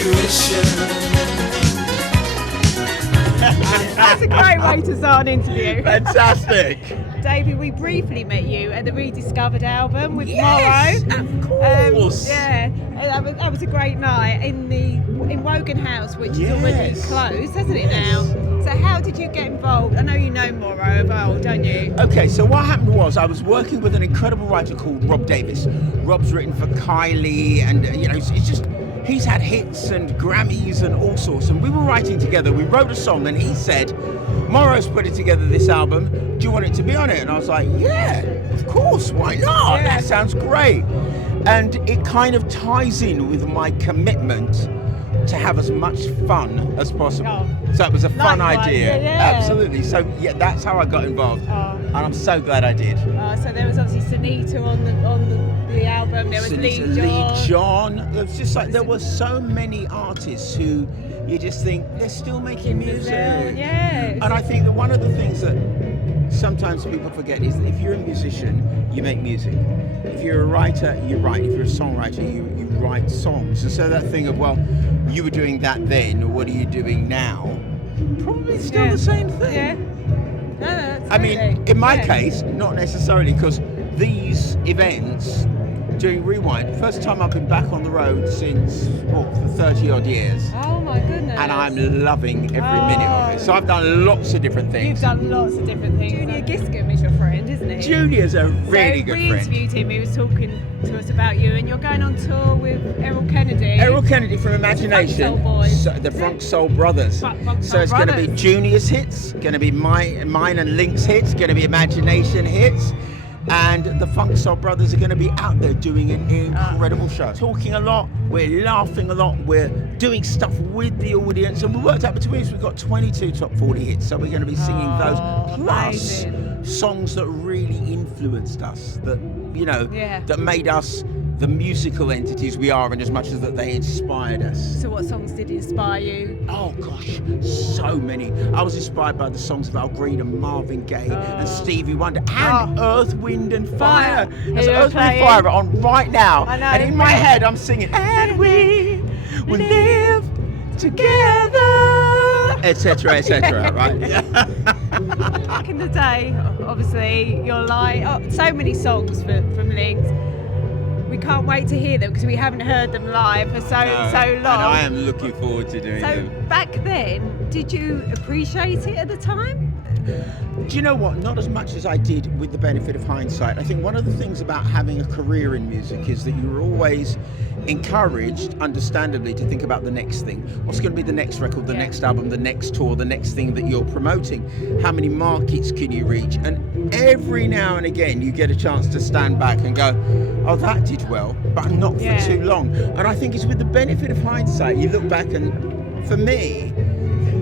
intuition. That's a great way to start an interview. Fantastic. David, we briefly met you at the Rediscovered album with Yes, Morrow. of course. Yeah, that was a great night in Wogan House, which is already Yes. closed, hasn't it now? So how did you get involved? I know you know Morrow of old, don't you? Okay, so what happened was I was working with an incredible writer called Rob Davis. Rob's written for Kylie, and it's just he's had hits and Grammys and all sorts. And we were writing together. We wrote a song, and he said, "Morrow's putting together this album. Do you want it to be on it?" And I was like, "Yeah, of course. Why not? Yeah. That sounds great." And it kind of ties in with my commitment to have as much fun as possible. Oh. So it was a fun Likewise, idea. yeah. Absolutely. So yeah, that's how I got involved. Oh. And I'm so glad I did. So there was obviously Sunita on the album. There was Sunita, Lee John. It was just like there were so many artists who you just think they're still making music. Yeah. And I think that one of the things that sometimes people forget is that if you're a musician, you make music. If you're a writer, you write. If you're a songwriter, you write songs. And so that thing of, well, you were doing that then, what are you doing now? Probably still the same thing. Yeah. No, I mean, absolutely. in my Yeah. case, not necessarily, because these events, doing Rewind, first time I've been back on the road since, for 30 odd years. Oh my goodness. And I'm loving every minute of it. So I've done lots of different things. You've done lots of different things. Junior Giscombe is your friend, isn't he? Junior's a really good we friend. interviewed him, he was talking to us about you, and you're going on tour with Errol Kennedy. Errol Kennedy from Imagination, Funk Soul Boys. So, the Funk Soul Brothers. Funk So Soul it's going to be Brothers. Junior's hits, going to be mine and Linx hits, going to be Imagination hits, and the Funk Soul Brothers are going to be out there doing an incredible show. Talking a lot, we're laughing a lot, we're doing stuff with the audience, and we worked out between us, we've got 22 top 40 hits, so we're going to be singing those, plus amazing. songs that really influenced us, that, Yeah. that made us the musical entities we are, in as much as that they inspired us. So what songs did inspire you? Oh gosh, so many. I was inspired by the songs of Al Green and Marvin Gaye and Stevie Wonder and Earth, Wind and Fire. There's Who are Earth, Wind and playing? Fire on right now. I know. And in my head I'm singing, and we will live together, etc., etc. Right? Back in the day, obviously, you're like, so many songs from Linx. We can't wait to hear them because we haven't heard them live for so long. And I am looking forward to doing So them. back then, did you appreciate it at the time? Do you know what? Not as much as I did with the benefit of hindsight. I think one of the things about having a career in music is that you're always encouraged, understandably, to think about the next thing. What's going to be the next record, the next album, the next tour, the next thing that you're promoting? How many markets can you reach? And every now and again, you get a chance to stand back and go, oh, that did well, but not for too long. And I think it's with the benefit of hindsight, you look back and, for me,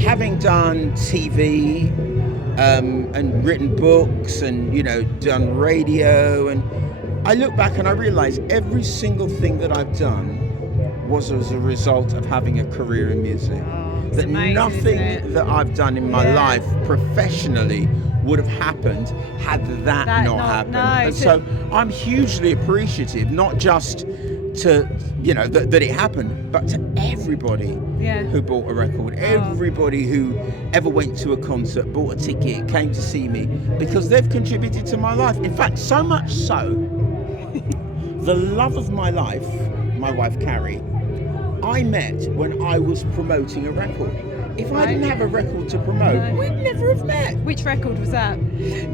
having done TV, and written books and done radio, and I look back and I realise every single thing that I've done was as a result of having a career in music. That amazing, nothing isn't it? that I've done in my life professionally would have happened had that not happened. no, And so I'm hugely appreciative, not just to that it happened, but to everybody who bought a record, everybody who ever went to a concert, bought a ticket, came to see me, because they've contributed to my life. In fact, so much so, the love of my life, my wife Carrie, I met when I was promoting a record. If I didn't have a record to promote, we'd never have met. Which record was that?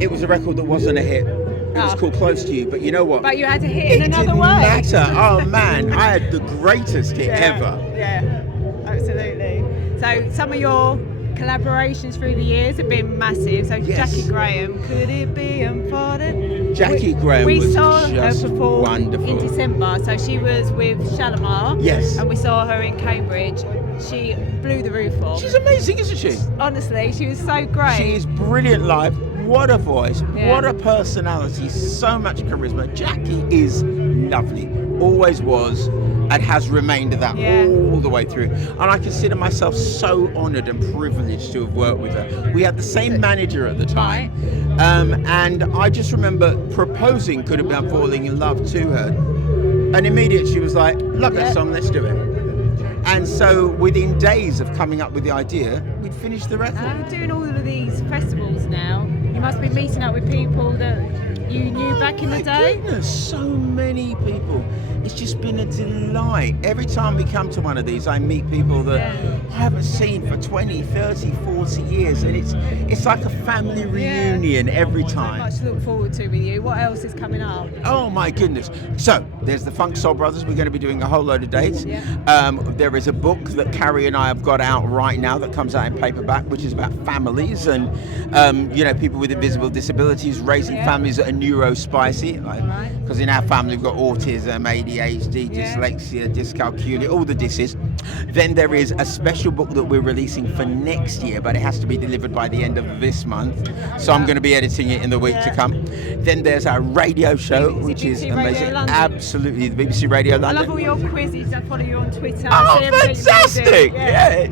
It was a record that wasn't a hit. It was called Close to You, but you know what? But you had to hit in It another didn't way. matter. Oh man, I had the greatest hit ever. Yeah, absolutely. So some of your collaborations through the years have been massive. So Yes. Jaki Graham, could it be important? Jaki Graham we was saw just her perform wonderful. in December. So she was with Shalimar. Yes. And we saw her in Cambridge. She blew the roof off. She's amazing, isn't she? Honestly, she was so great. She is brilliant live. What a voice. Yeah. What a personality. So much charisma. Jackie is lovely. Always was and has remained that all the way through. And I consider myself so honoured and privileged to have worked with her. We had the same manager at the time. And I just remember proposing Could Have Been Falling in Love to her. And immediately she was like, love that song, let's do it. And so within days of coming up with the idea, we'd finished the record. And doing all of these festivals now, you must be meeting up with people that you knew back in the day. Goodness, so many people. It's just been a delight. Every time we come to one of these, I meet people that I haven't seen for 20, 30, 40 years, and it's like a family reunion every time. So much to look forward to with you. What else is coming up? Oh my goodness. So there's the Funk Soul Brothers. We're going to be doing a whole load of dates. There is a book that Carrie and I have got out right now that comes out in paperback, which is about families and people with invisible disabilities, raising families that are neurospicy. Because in our family we've got autism, ADHD, dyslexia, dyscalculia, all the disses. Then there is a special book that we're releasing for next year, but it has to be delivered by the end of this month. So I'm going to be editing it in the week to come. Then there's our radio show, which is amazing. Absolutely, the BBC Radio London. I love all your quizzes. I follow you on Twitter. Oh, fantastic! Yeah.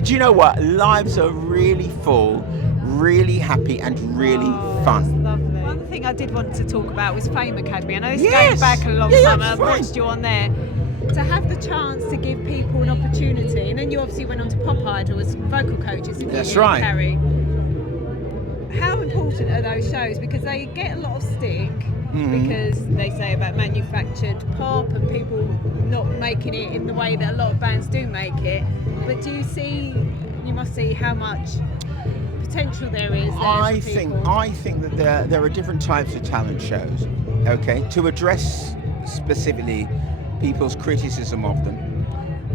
Do you know what? Lives are really full, really happy, and really fun. That's lovely. One thing I did want to talk about was Fame Academy. I know this goes back a long time. I've watched you on there. To have the chance to give people an opportunity, and then you obviously went on to Pop Idol as vocal coaches. That's right. Carrie. How important are those shows? Because they get a lot of stick because they say about manufactured pop and people not making it in the way that a lot of bands do make it. But you must see how much potential there is there I for think people. that there are different types of talent shows. Okay, to address specifically people's criticism of them,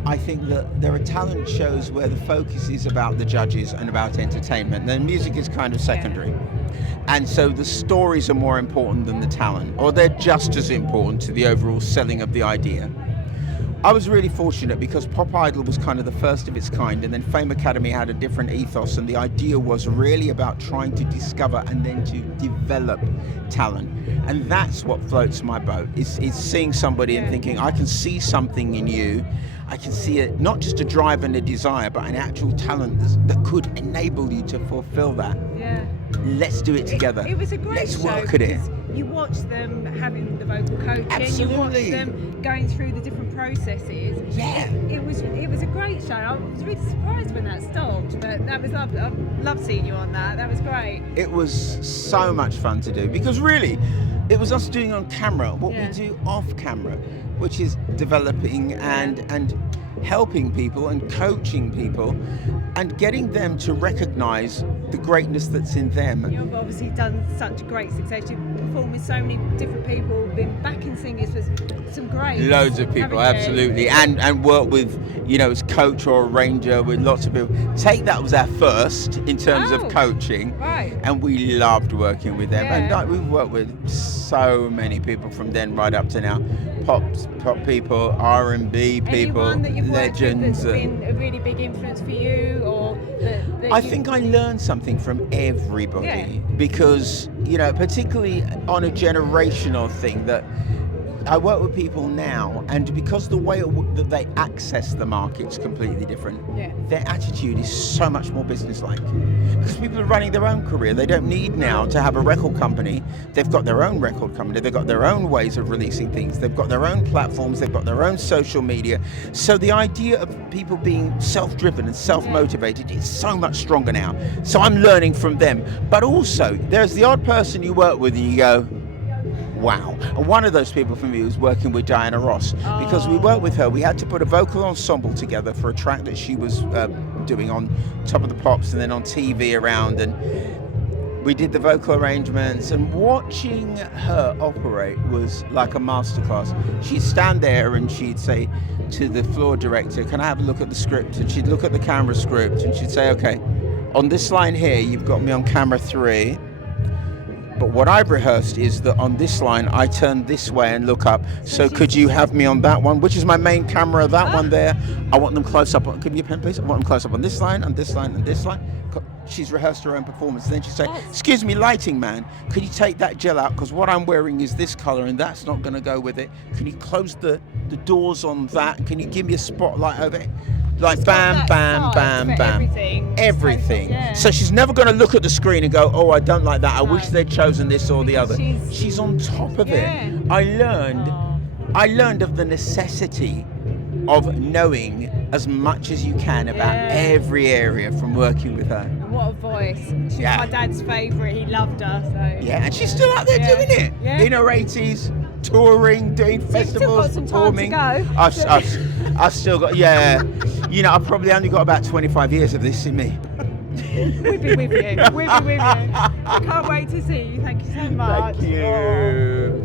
I think that there are talent shows where the focus is about the judges and about entertainment. The music is kind of secondary. And so the stories are more important than the talent, or they're just as important to the overall selling of the idea. I was really fortunate because Pop Idol was kind of the first of its kind, and then Fame Academy had a different ethos, and the idea was really about trying to discover and then to develop talent. And that's what floats my boat, is seeing somebody and thinking, I can see something in you. I can see it, not just a drive and a desire, but an actual talent that could enable you to fulfill that. Yeah. Let's do it together. It was a great Let's show. work at it. You watch them having the vocal coaching. Absolutely. You watch them going through the different processes. Yeah. It was a great show. I was really surprised when that stopped, but that was lovely. I loved seeing you on that. That was great. It was so much fun to do because really, it was us doing on camera what we do off camera, which is developing and helping people and coaching people and getting them to recognize the greatness that's in them. You've obviously done such great success. You've performed with so many different people, been backing singers for some great. Loads of people, absolutely. And work with, as coach or arranger with lots of people. That was our first in terms of coaching. Right. And we loved working with them. Yeah. And we've worked with so many people from then right up to now. Pop people, R&B people, Anyone that you've legends. Worked with that's been a really big influence for you, or I think I learned something from everybody because, particularly on a generational thing, that I work with people now, and because the way that they access the market's completely different, their attitude is so much more businesslike. Because people are running their own career. They don't need now to have a record company. They've got their own record company. They've got their own ways of releasing things. They've got their own platforms. They've got their own social media. So the idea of people being self-driven and self-motivated is so much stronger now. So I'm learning from them. But also, there's the odd person you work with and you go, wow. And one of those people for me was working with Diana Ross, because we worked with her. We had to put a vocal ensemble together for a track that she was doing on Top of the Pops and then on TV around, and we did the vocal arrangements, and watching her operate was like a masterclass. She'd stand there and she'd say to the floor director, can I have a look at the script? And she'd look at the camera script and she'd say, okay, on this line here, you've got me on camera 3. But what I've rehearsed is that on this line, I turn this way and look up. So could you have me on that one, which is my main camera, that one there. I want them close up. Give me a pen, please. I want them close up on this line, on this line, and this line. She's rehearsed her own performance. Then she'd say, excuse me, lighting man, could you take that gel out? Because what I'm wearing is this color and that's not going to go with it. Can you close the doors on that? Can you give me a spotlight over it? Like bam, bam, bam, bam. Everything. Yeah. So she's never going to look at the screen and go, oh, I don't like that. I wish they'd chosen this or the other. She's on top of it. I learned of the necessity of knowing as much as you can about Yeah. every area from working with her. And what a voice. She was Yeah. my dad's favourite. He loved her. So Yeah, and she's still out there Yeah. doing it. Yeah. In her 80s, touring, doing So you've still festivals, got some time to performing. go. I've still got, yeah. You know, I've probably only got about 25 years of this in me. We'll be with you. We'll be with you. I can't wait to see you. Thank you so much. Thank you. Oh.